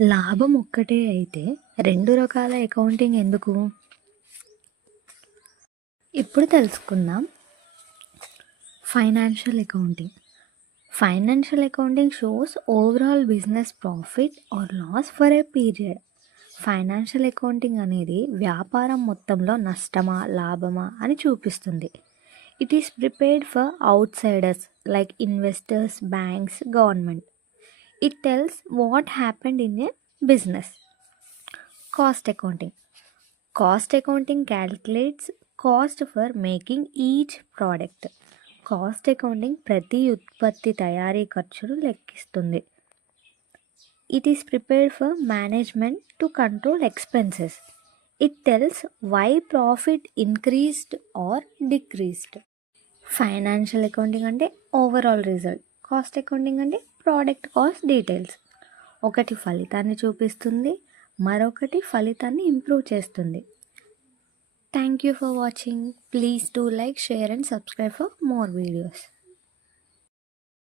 లాభం ఒక్కటే అయితే 2 రకాల అకౌంటింగ్ ఎందుకు? ఇప్పుడు తెలుసుకుందాం. Financial accounting. Financial accounting shows overall business profit or loss for a period. Financial accounting అనేది వ్యాపారం మొత్తంలో నష్టమా లాభమా అని చూపిస్తుంది. It is prepared for outsiders like investors, banks, government. It tells what happened in a business. Cost accounting. Cost accounting calculates cost for making each product. Cost accounting ప్రతి ఉత్పత్తి తయారీ ఖర్చును లెక్కిస్తుంది. It is prepared for management to control expenses. It tells why profit increased or decreased. Financial accounting అంటే overall result. Cost accounting అంటే product cost details. ఒకటి ఫలితాన్ని చూపిస్తుంది, మరొకటి ఫలితాన్ని ఇంప్రూవ్ చేస్తుంది. Thank you for watching. Please do like, share and subscribe for more videos.